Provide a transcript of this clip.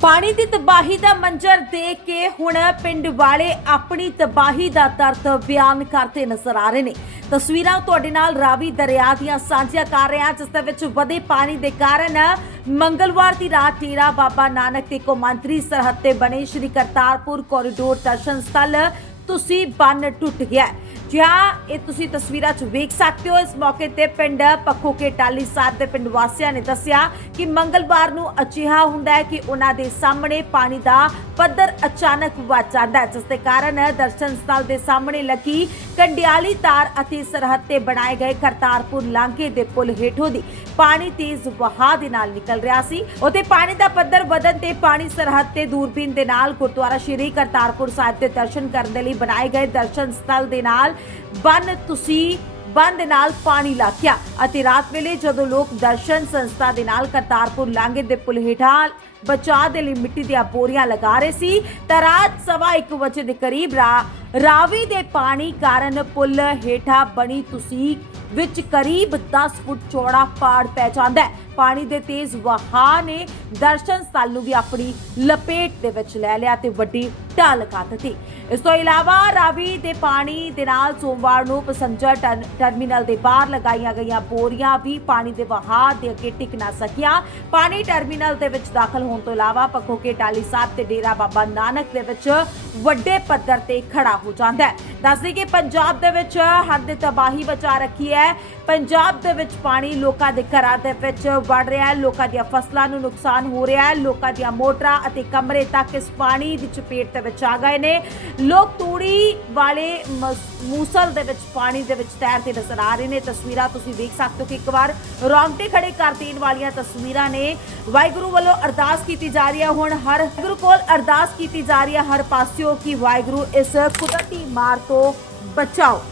ਪਾਣੀ ਦੀ ਤਬਾਹੀ ਦਾ ਮੰਜ਼ਰ ਦੇਖ ਕੇ ਹੁਣ ਪਿੰਡ ਵਾਲੇ ਆਪਣੀ ਤਬਾਹੀ ਦਾ ਦਰਦ ਬਿਆਨ ਕਰਦੇ ਨਜ਼ਰ ਆ ਰਹੇ ਨੇ ਤਸਵੀਰਾਂ ਤੁਹਾਡੇ ਨਾਲ ਰਾਵੀ ਦਰਿਆ ਦੀਆਂ ਸਾਂਝੀਆਂ ਕਰ ਰਿਹਾ ਹਾਂ, ਜਿਸ ਦੇ ਵਿੱਚ ਵਧੇ ਪਾਣੀ ਦੇ ਕਾਰਨ ਮੰਗਲਵਾਰ ਦੀ ਰਾਤ ਡੇਰਾ ਬਾਬਾ ਨਾਨਕ ਤੇ ਕੌਮਾਂਤਰੀ ਸਰਹੱਦ ਤੇ ਬਣੇ ਸ਼੍ਰੀ ਕਰਤਾਰਪੁਰ ਕੋਰੀਡੋਰ ਦਰਸ਼ਨ ਸਥਲ ਤੁਸੀਂ ਬੰਨ ਟੁੱਟ ਗਿਆ ਹੈ। ਜੀ ਹਾਂ ਇਹ ਤੁਸੀਂ ਤਸਵੀਰਾਂ 'ਚ ਵੇਖ ਸਕਦੇ ਹੋ, ਇਸ ਮੌਕੇ ਤੇ ਪਿੰਡ ਪੱਖੋ ਕੇ ਟਾਲੀ ਸਾਹਿਬ ਦੇ ਪਿੰਡ ਵਾਸੀਆਂ ਨੇ ਦੱਸਿਆ ਕਿ ਮੰਗਲਵਾਰ ਨੂੰ ਅਜਿਹਾ ਹੁੰਦਾ ਹੈ ਕਿ ਉਹਨਾਂ ਦੇ ਸਾਹਮਣੇ ਪਾਣੀ ਦਾ ਪੱਧਰ ਅਚਾਨਕ ਵੱਧ ਜਾਂਦਾ ਹੈ, ਜਿਸ ਦੇ ਕਾਰਨ ਦਰਸ਼ਨ ਸਥਲ ਦੇ ਸਾਹਮਣੇ ਲੱਗੀ ਕੰਡਿਆਲੀ ਤਾਰ ਅਤੇ ਸਰਹੱਦ ਤੇ ਬਣਾਏ ਗਏ ਕਰਤਾਰਪੁਰ ਲਾਂਘੇ ਦੇ ਪੁਲ ਹੇਠੋਂ ਦੀ ਪਾਣੀ ਤੇਜ਼ ਵਹਾਅ ਦੇ ਨਾਲ ਨਿਕਲ ਰਿਹਾ ਸੀ। ਉਤੇ ਪਾਣੀ ਦਾ ਪੱਧਰ ਵਧਣ ਤੇ ਪਾਣੀ ਸਰਹੱਦ ਤੇ ਦੂਰਬੀਨ ਦੇ ਨਾਲ ਗੁਰਦੁਆਰਾ ਸ਼੍ਰੀ ਕਰਤਾਰਪੁਰ ਸਾਹਿਬ ਦੇ ਦਰਸ਼ਨ ਕਰਨ ਦੇ ਲਈ ਬਣਾਏ ਗਏ ਦਰਸ਼ਨ ਸਥਲ ਦੇ ਨਾਲ ਬੰਨ ਤੁਸੀਂ ਬੰਨ ਨਾਲ ਪਾਣੀ ਲੱਗ ਗਿਆ ਅਤੇ ਰਾਤ ਵੇਲੇ ਜਦੋਂ ਲੋਕ ਦਰਸ਼ਨ ਸੰਸਥਾ ਦੇ ਨਾਲ ਕਰਤਾਰਪੁਰ ਲਾਂਘੇ ਦੇ ਪੁਲ ਹੇਠਾਂ ਬਚਾਅ ਦੇ ਲਈ ਮਿੱਟੀ ਦੀਆਂ ਬੋਰੀਆਂ ਲਗਾ ਰਹੇ ਸੀ, ਤਾਂ ਰਾਤ ਸਵਾ 1 ਵਜੇ ਦੇ ਕਰੀਬ ਰਾਵੀ ਦੇ ਪਾਣੀ ਕਾਰਨ ਪੁਲ ਹੇਠਾਂ ਬਣੀ ਤੁਸੀਂ ਵਿੱਚ ਕਰੀਬ 10 ਫੁੱਟ ਚੌੜਾ ਪਾੜ ਪੈ ਜਾਂਦਾ ਹੈ। ਪਾਣੀ ਦੇ ਤੇਜ਼ ਵਹਾਅ ਨੇ ਦਰਸ਼ਨ ਸਥਲ ਨੂੰ ਵੀ ਆਪਣੀ ਲਪੇਟ ਦੇ ਵਿੱਚ ਲੈ ਲਿਆ ਤੇ ਵੱਡੀ ਢਾਲ ਲਗਾ ਦਿੱਤੀ। ਇਸ ਤੋਂ ਇਲਾਵਾ ਰਾਵੀ ਦੇ ਪਾਣੀ ਦੇ ਨਾਲ ਸੋਮਵਾਰ ਨੂੰ ਪੈਸੰਜਰ ਟਰਨ- ਟਰਮੀਨਲ ਦੇ ਬਾਹਰ ਲਗਾਈਆਂ ਗਈਆਂ ਬੋਰੀਆਂ ਵੀ ਪਾਣੀ ਦੇ ਵਹਾਅ ਦੇ ਅੱਗੇ ਟਿਕ ਨਾ ਸਕੀਆਂ। ਪਾਣੀ ਟਰਮੀਨਲ ਦੇ ਵਿੱਚ ਦਾਖਲ ਹੋਣ ਤੋਂ ਇਲਾਵਾ ਪੱਖੋਕੇ ਟਾਲੀ ਸਾਹਿਬ ਤੇ ਡੇਰਾ ਬਾਬਾ ਨਾਨਕ ਦੇ ਵਿੱਚ ਵੱਡੇ ਪੱਧਰ ਤੇ ਖੜਾ ਹੋ ਜਾਂਦਾ ਹੈ। ਦੱਸਦੇ ਕਿ ਪੰਜਾਬ ਦੇ ਵਿੱਚ ਹੜ੍ਹ ਦੀ ਤਬਾਹੀ ਬਚਾ ਰੱਖੀ ਹੈ। ਪੰਜਾਬ ਦੇ ਵਿੱਚ ਪਾਣੀ ਲੋਕਾਂ ਦੇ ਘਰਾਂ ਦੇ ਵਿੱਚ ਵੜ ਰਿਹਾ ਹੈ। ਲੋਕਾਂ ਦੀਆਂ ਫਸਲਾਂ ਨੂੰ ਨੁਕਸਾਨ ਹੋ ਰਿਹਾ ਹੈ। ਲੋਕਾਂ ਦੀਆਂ ਮੋਟਰਾਂ ਅਤੇ ਕਮਰੇ ਤੱਕ ਇਸ ਪਾਣੀ ਦੀ ਚਪੇਟ ਦੇ ਵਿੱਚ ਆ ਗਏ ਨੇ। ਲੋਕ ਤੂੜੀ ਵਾਲੇ ਮਸ- ਮੂਸਲ ਦੇ ਵਿੱਚ ਪਾਣੀ ਦੇ ਵਿੱਚ ਤੈਰਦੇ ਨਜ਼ਰ ਆ ਰਹੇ ਨੇ। ਤਸਵੀਰਾਂ ਤੁਸੀਂ ਦੇਖ ਸਕਦੇ ਹੋ ਕਿ ਇੱਕ ਵਾਰ ਰੌਂਗਟੇ ਖੜੇ ਕਰ ਦੇਣ ਵਾਲੀਆਂ ਤਸਵੀਰਾਂ ਨੇ। ਵਾਹਿਗੁਰੂ ਵੱਲੋਂ ਅਰਦਾਸ ਕੀਤੀ ਜਾ ਰਹੀ ਹੈ। ਹੁਣ ਹਰ ਗੁਰੂ ਕੋਲ ਅਰਦਾਸ ਕੀਤੀ ਜਾ ਰਹੀ ਹੈ। ਹਰ ਪਾਸਿਓਂ ਕਿ ਵਾਹਿਗੁਰੂ ਇਸ ਕੁਦਰਤੀ ਮਾਰ ਤੋਂ ਬਚਾਓ।